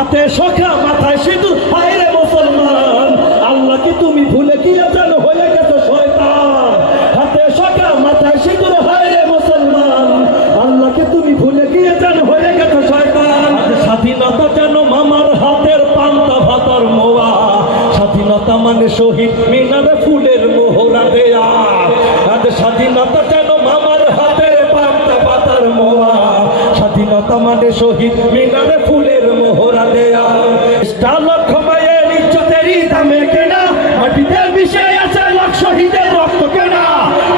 হাতে সখা, মাথায় সিঁদুর হায় রে মুসলমান আল্লাহকে তুমি ভুলে গিয়ে যেন হয়ে গেছো শয়তান? হাতে সখা, মাথায় সিঁদুর হায় রে মুসলমান আল্লাহকে তুমি ভুলে গিয়ে যেন হয়ে গেছো শয়তান? স্বাধীনতা যেন মামার হাতের পান্তা ভাতার মোয়া। স্বাধীনতা মানে শহীদ মিনারে ফুলের মোহরা দেয়া। আজ স্বাধীনতা যেন মামার হাতের পান্তা পাতার মোয়া। স্বাধীনতা মানে শহীদ মিনারে ফুলের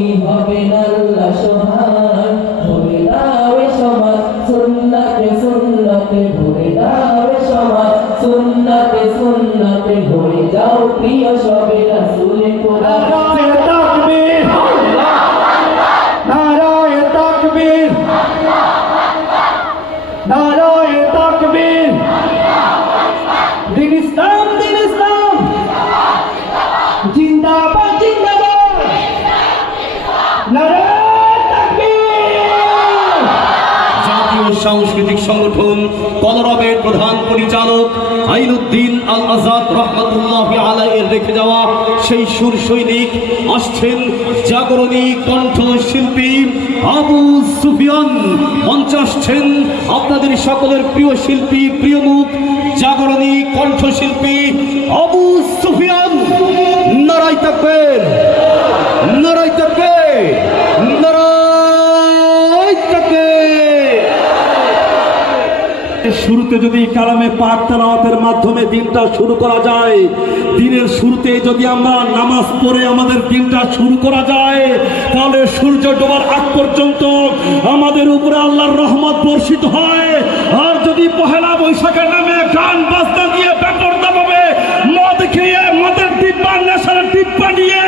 খুশি হবেন সংগঠন কলরবের প্রধান পরিচালক আইনুদ্দিন আল আজাদ রহমতুল্লাহ আলাইয়ের রেখে যাওয়া সেই সুর সৈনিক আসছেন জাগরণী কণ্ঠ শিল্পী আবু সুফিয়ান। মঞ্চ আসছেন আপনাদের সকলের প্রিয় শিল্পী, প্রিয় মুখ শুরুতে যদি কালামে পাক তেলাওয়াতের মাধ্যমে দিনটা শুরু করা যায়, দিনের শুরুতে যদি আমরা নামাজ পড়ে আমাদের দিনটা শুরু করা যায়, তাহলে সূর্য ডোবার আগ পর্যন্ত আমাদের উপরে আল্লাহর রহমত বর্ষিত হয়। আর যদি পহেলা বৈশাখের নামে গান বাজনা দিয়ে ব্যাপারটা পাবে মদ খেয়ে মদের ডিব্বা, নেশার ডিব্বা নিয়ে